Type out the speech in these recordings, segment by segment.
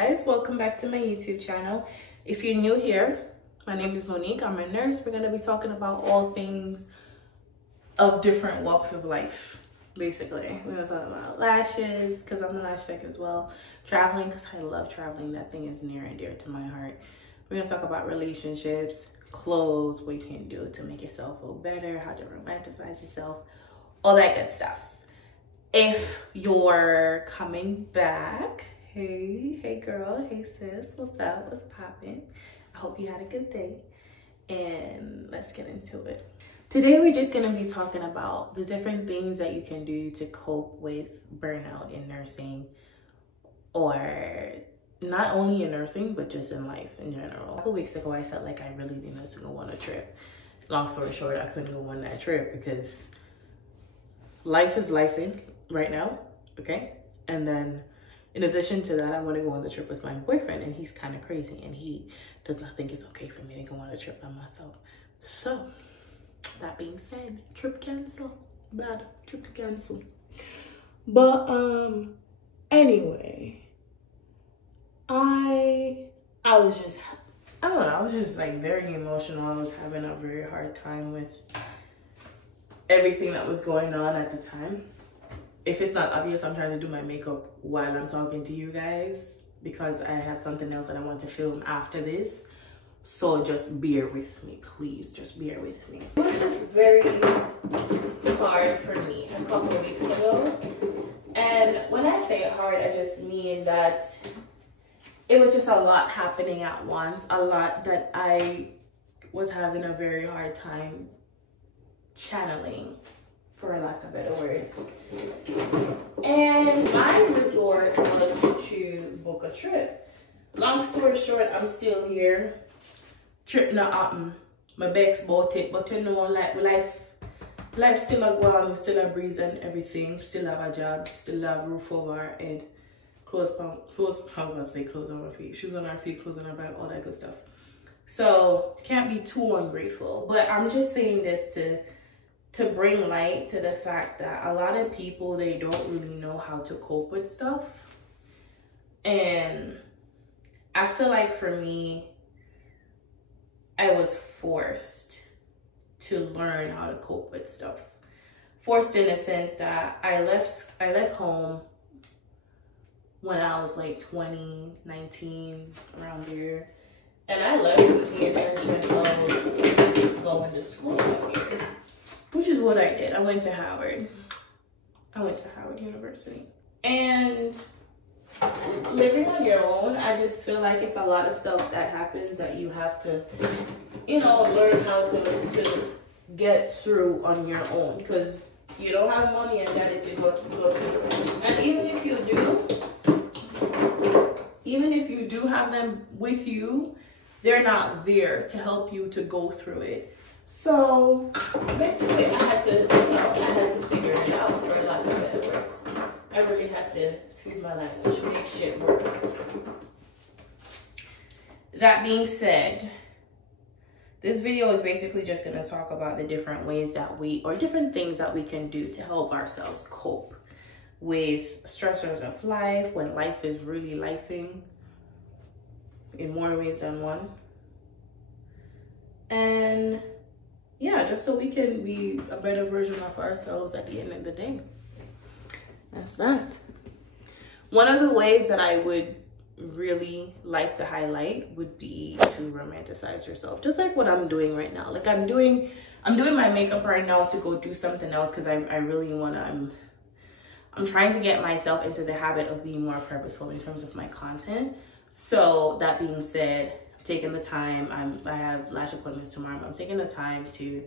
guys, welcome back to my YouTube channel. If you're new here, my name is Monique. I'm a nurse. We're going to be talking about all things of different walks of life, basically. We're going to talk about lashes, because I'm a lash tech as well. Traveling, because I love traveling. That thing is near and dear to my heart. We're going to talk about relationships, clothes, what you can do to make yourself feel better, how to romanticize yourself, all that good stuff. If you're coming back, hey girl, hey sis, what's up, what's poppin'? I hope you had a good day, and let's get into it. Today we're just gonna be talking about the different things that you can do to cope with burnout in nursing, or not only in nursing, but just in life in general. A couple weeks ago, I felt like I really needed to go on a trip. Long story short, I couldn't go on that trip because life is lifing right now, okay? And then in addition to that, I want to go on the trip with my boyfriend, and he's kind of crazy, and he does not think it's okay for me to go on a trip by myself. So that being said, trip cancel. Bad trip to cancel. But anyway, I was just, I don't know, I was just like very emotional. I was having a very hard time with everything that was going on at the time. If it's not obvious, I'm trying to do my makeup while I'm talking to you guys because I have something else that I want to film after this. So just bear with me, please. Just bear with me. It was just very hard for me a couple of weeks ago. And when I say hard, I just mean that it was just a lot happening at once. A lot that I was having a very hard time channeling, for lack of better words. And my resort was to book a trip. Long story short, I'm still here. Trip not happen. My begs about it, but you know, like life still a go on. We still a breathe and everything. Still have a job. Still have a roof over our head. Clothes on our feet. Shoes on our feet. Clothes on our back. All that good stuff. So can't be too ungrateful. But I'm just saying this to bring light to the fact that a lot of people, they don't really know how to cope with stuff. And I feel like for me, I was forced to learn how to cope with stuff. Forced in the sense that I left home when I was like 20, 19, around there. And I left with the intention of going to school out here, which is what I did. I went to Howard. I went to Howard University. And living on your own, I just feel like it's a lot of stuff that happens that you have to, you know, learn how to get through on your own, because you don't have money and daddy to go through. And even if you do have them with you, they're not there to help you to go through it. So basically, I had to figure it out, for lack of better words. I really had to, excuse my language, make shit work. That being said, this video is basically just going to talk about the different ways that different things that we can do to help ourselves cope with stressors of life, when life is really lifing in more ways than one. And yeah, just so we can be a better version of ourselves at the end of the day. That's that. One of the ways that I would really like to highlight would be to romanticize yourself, just like what I'm doing right now. Like I'm doing my makeup right now to go do something else because I really want to. I'm trying to get myself into the habit of being more purposeful in terms of my content. So that being said, taking the time, I have lash appointments tomorrow. I'm taking the time to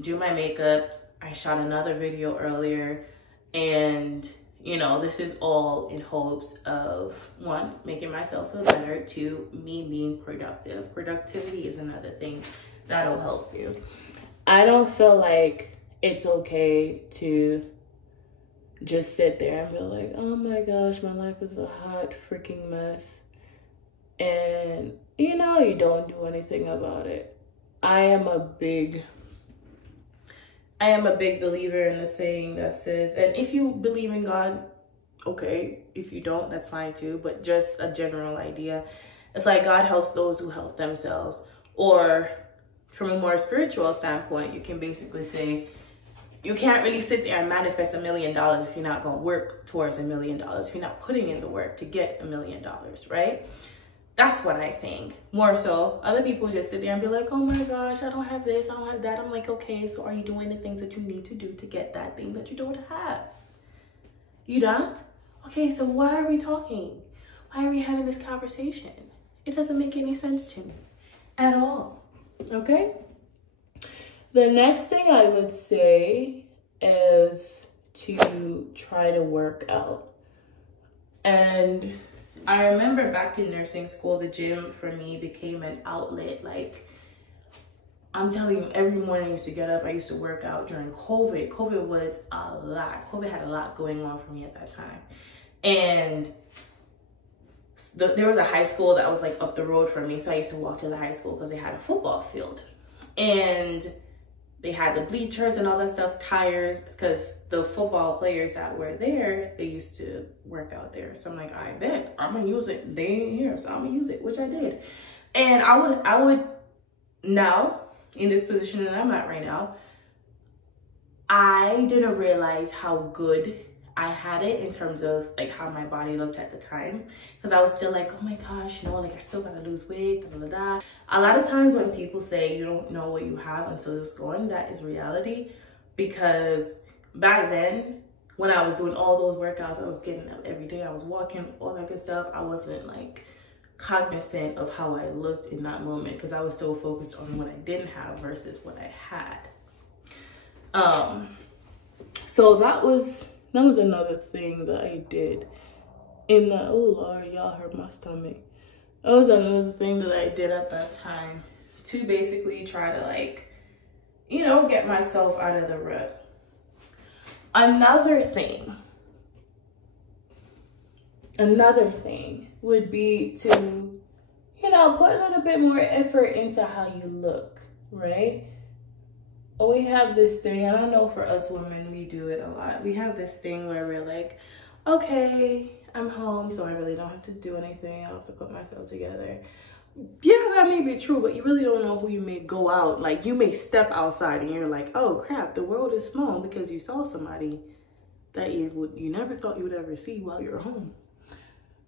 do my makeup. I shot another video earlier, and you know, this is all in hopes of, one, making myself feel better, two, me being productive. Productivity is another thing that'll help you. I don't feel like it's okay to just sit there and be like, oh my gosh, my life is a hot freaking mess, and you know, you don't do anything about it. I am a big believer in the saying that says, and if you believe in God, okay. If you don't, that's fine too. But just a general idea. It's like God helps those who help themselves. Or from a more spiritual standpoint, you can basically say, you can't really sit there and manifest $1 million if you're not going to work towards $1 million, if you're not putting in the work to get $1 million, right? That's what I think. More so, other people just sit there and be like, oh my gosh, I don't have this, I don't have that. I'm like, okay, so are you doing the things that you need to do to get that thing that you don't have? You don't? Okay, so why are we talking? Why are we having this conversation? It doesn't make any sense to me at all, okay? The next thing I would say is to try to work out. And I remember back in nursing school, the gym for me became an outlet. Like, I'm telling you, every morning I used to get up, I used to work out during COVID. COVID was a lot. COVID had a lot going on for me at that time. And there was a high school that was like up the road from me. So I used to walk to the high school because they had a football field. And they had the bleachers and all that stuff, tires, because the football players that were there, they used to work out there. So I'm like, I bet I'm gonna use it. They ain't here, so I'm gonna use it, which I did. And I would now, in this position that I'm at right now, I didn't realize how good I had it in terms of like how my body looked at the time, because I was still like, oh my gosh, you know, like I still gotta lose weight, da, da, da. A lot of times when people say you don't know what you have until it's gone, that is reality. Because back then, when I was doing all those workouts, I was getting up every day, I was walking, all that good stuff, I wasn't like cognizant of how I looked in that moment, because I was so focused on what I didn't have versus what I had. So that was another thing that I did in that, oh Lord, y'all hurt my stomach. That was another thing that I did at that time to basically try to, like, you know, get myself out of the rut. Another thing would be to, you know, put a little bit more effort into how you look, right? We have this thing, I don't know, for us women, we do it a lot. We have this thing where we're like, okay, I'm home, so I really don't have to do anything. I don't have to put myself together. Yeah, that may be true, but you really don't know who you may go out. Like, you may step outside and you're like, oh crap, the world is small, because you saw somebody that you never thought you would ever see while you're home.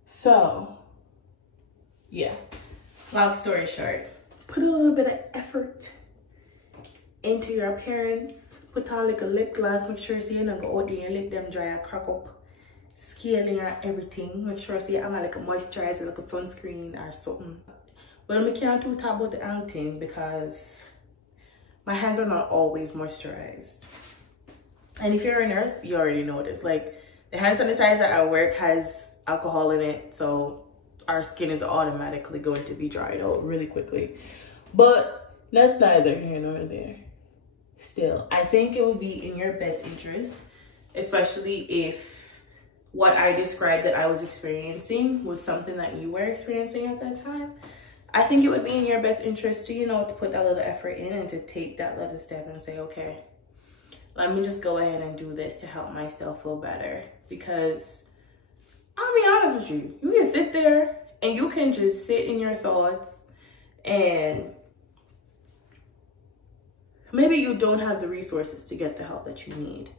So, yeah, long story short, put a little bit of effort into your appearance. Put on like a lip gloss. Make sure so you don't go out there and let them dry and crack up. Scaling and everything. Make sure so you have like a moisturizer, like a sunscreen or something. But I can't too talk about the hand thing because my hands are not always moisturized. And if you're a nurse, you already know this. Like, the hand sanitizer at work has alcohol in it, so our skin is automatically going to be dried out really quickly. But that's neither here nor there. Still, I think it would be in your best interest, especially if what I described that I was experiencing was something that you were experiencing at that time. I think it would be in your best interest to, you know, to put that little effort in and to take that little step and say, okay, let me just go ahead and do this to help myself feel better. Because I'll be honest with you, you can sit there and you can just sit in your thoughts, and maybe you don't have the resources to get the help that you need,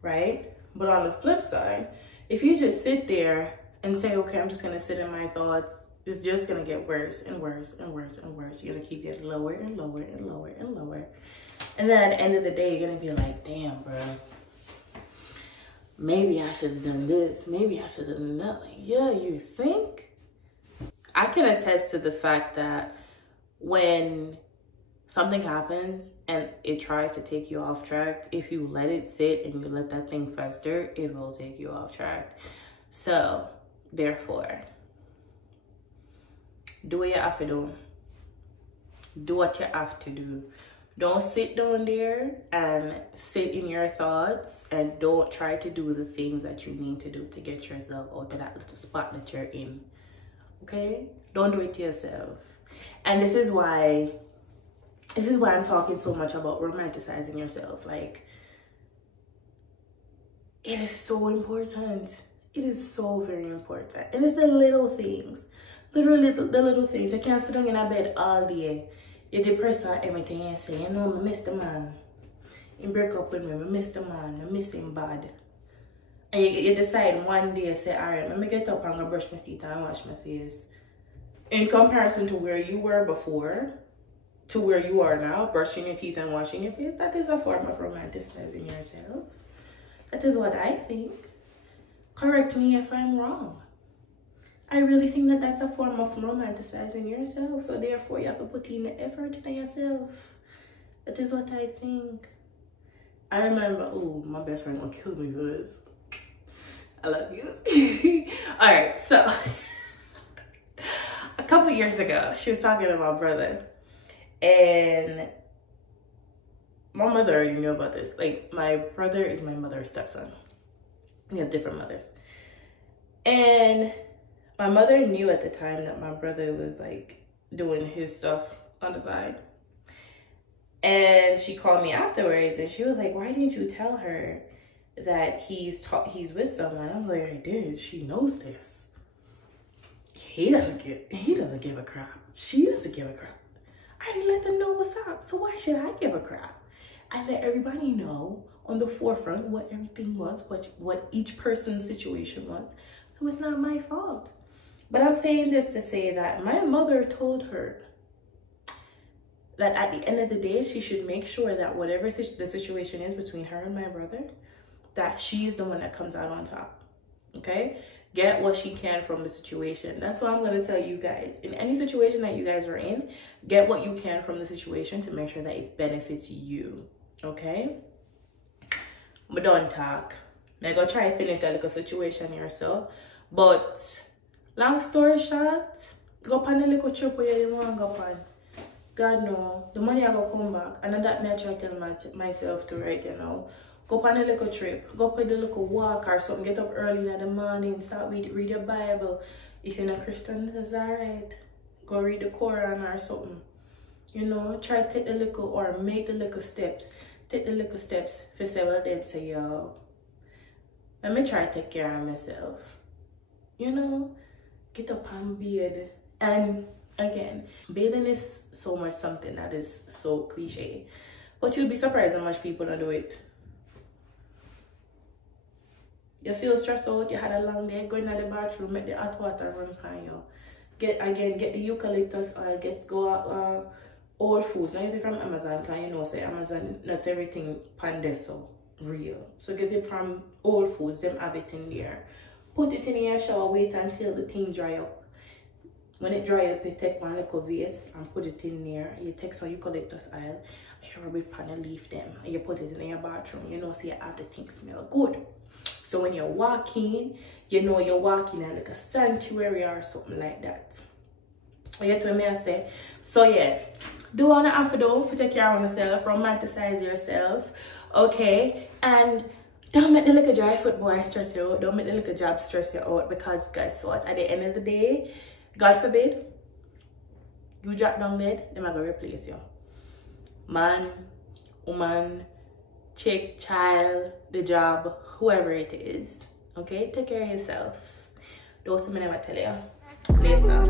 right? But on the flip side, if you just sit there and say, okay, I'm just gonna sit in my thoughts, it's just gonna get worse and worse and worse and worse. You're gonna keep getting lower and lower and lower and lower. And then at the end of the day, you're gonna be like, damn, bro, maybe I should have done this. Maybe I should have done that. Like, yeah, you think? I can attest to the fact that when something happens and it tries to take you off track, if you let it sit and you let that thing fester, it will take you off track. So, therefore, do what you have to do. Do what you have to do. Don't sit down there and sit in your thoughts, and don't try to do the things that you need to do to get yourself out of that little spot that you're in. Okay? Don't do it to yourself. And this is why I'm talking so much about romanticizing yourself. Like, it is so important. It is so very important. And it's the little things. Literally the little things. You can't sit down in a bed all day. You're depressed or everything and say, you know, I miss the man. You break up with me, I miss the man, I miss him bad. And you decide one day, say, alright, let me get up and go brush my teeth and wash my face. In comparison to where you were before, to where you are now, brushing your teeth and washing your face, that is a form of romanticizing yourself. That is what I think. Correct me if I'm wrong. I really think that that's a form of romanticizing yourself. So therefore, you have to put in the effort in yourself. That is what I think. I remember, oh, my best friend will kill me for this. I love you. All right, so a couple years ago, she was talking to my brother. And my mother already knew about this. Like, my brother is my mother's stepson. We have different mothers. And my mother knew at the time that my brother was like doing his stuff on the side. And she called me afterwards and she was like, why didn't you tell her that he's with someone? I'm like, I did. She knows this. He doesn't give a crap. She doesn't give a crap. I didn't let them know what's up. So why should I give a crap? I let everybody know on the forefront what everything was, what each person's situation was. So it's not my fault. But I'm saying this to say that my mother told her that at the end of the day, she should make sure that whatever the situation is between her and my brother, that she's the one that comes out on top. Okay? Get what she can from the situation. That's what I'm going to tell you guys. In any situation that you guys are in, get what you can from the situation to make sure that it benefits you. Okay? But don't talk. I'm going to try to finish that little situation yourself. But long story short, go on a little trip where you want to go on. God no, the money I go come back. And that I try to tell myself to right, you know. Go on a little trip. Go for the little walk or something. Get up early in the morning. Start read your Bible. If you're not Christian, that's alright. Go read the Quran or something. You know, try to take the little or make the little steps. Take the little steps for say, well, then say, yo, let me try to take care of myself. You know, get up and bathe. And again, bathing is so much something that is so cliche. But you'll be surprised how much people don't do it. You feel stressed out, you had a long day, go in the bathroom, make the hot water run on you. Get the eucalyptus oil, go Whole Foods. Now get it from Amazon, because you know say Amazon, not everything pandeso real. So get it from Whole Foods, them have it in there. Put it in your shower, wait until the thing dry up. When it dry up, you take one little vase and put it in there. You take some eucalyptus oil, you rub it on the leaf them, and you put it in your bathroom. You know, so you have the thing smell good. So when you're walking, you know you're walking in like a sanctuary or something like that. You get what I say? So yeah, do what you have to do to take care of yourself, romanticize yourself, okay? And don't make the little dry foot boy stress you out. Don't make the little job stress you out, because guess what? At the end of the day, God forbid, you drop down dead, they're going to replace you. Man, woman, chick, child, the job, whoever it is. Okay? Take care of yourself. Those things I never tell you. Later.